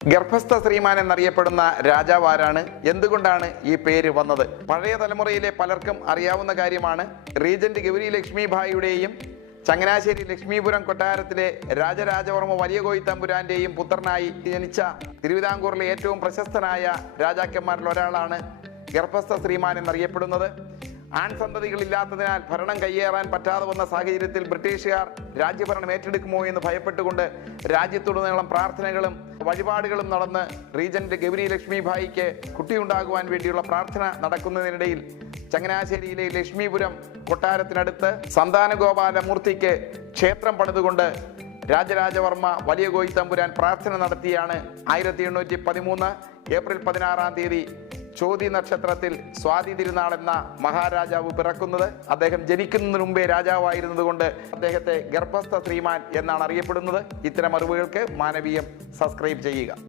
ഗർഭസ്ഥ ശ്രീമാൻ എന്നറിയപ്പെടുന്ന രാജാവ് ആരാണ്? എന്തുകൊണ്ടാണ് ഈ പേര് വന്നത്? പഴയ തലമുറയിലെ പലർക്കും അറിയാവുന്ന കാര്യമാണ്. റീജന്റ് ഗൗരി ലക്ഷ്മിഭായിയുടെയും ചങ്ങനാശ്ശേരി ലക്ഷ്മീപുരം കൊട്ടാരത്തിലെ രാജരാജവർമ്മ വലിയ കോയിത്തമ്പുരാന്റെയും പുത്രനായി ജനിച്ച തിരുവിതാംകൂറിലെ ഏറ്റവും പ്രശസ്തനായ രാജാക്കന്മാരിൽ ഒരാളാണ് ഗർഭസ്ഥ ശ്രീമാൻ എന്നറിയപ്പെടുന്നത്. ആൺസന്തതികളില്ലാത്തതിനാൽ ഭരണം കയ്യേറാൻ പറ്റാതെ വന്ന സാഹചര്യത്തിൽ ബ്രിട്ടീഷുകാർ രാജ്യഭരണം ഏറ്റെടുക്കുമോ എന്ന് ഭയപ്പെട്ടുകൊണ്ട് രാജ്യത്തുടനീളം പ്രാർത്ഥനകളും വഴിപാടുകളും നടന്ന് റീജന്റ് ഗൗരി ലക്ഷ്മിഭായിക്ക് കുട്ടിയുണ്ടാകുവാൻ വേണ്ടിയുള്ള പ്രാർത്ഥന നടക്കുന്നതിനിടയിൽ ചങ്ങനാശ്ശേരിയിലെ ലക്ഷ്മീപുരം കൊട്ടാരത്തിനടുത്ത് സന്താനഗോപാലമൂർത്തിക്ക് ക്ഷേത്രം പണിതുകൊണ്ട് രാജരാജവർമ്മ വലിയ കോയിത്തമ്പുരാൻ പ്രാർത്ഥന നടത്തിയാണ് 1813 ഏപ്രിൽ 16 ചോതി നക്ഷത്രത്തിൽ സ്വാതി തിരുനാൾ എന്ന മഹാരാജാവ് പിറക്കുന്നത്. അദ്ദേഹം ജനിക്കുന്നതിന് മുമ്പേ രാജാവായിരുന്നത് കൊണ്ട് അദ്ദേഹത്തെ ഗർഭസ്ഥ ശ്രീമാൻ എന്നാണ് അറിയപ്പെടുന്നത്. ഇത്തരം അറിവുകൾക്ക് മാനവീയം സബ്സ്ക്രൈബ് ചെയ്യുക.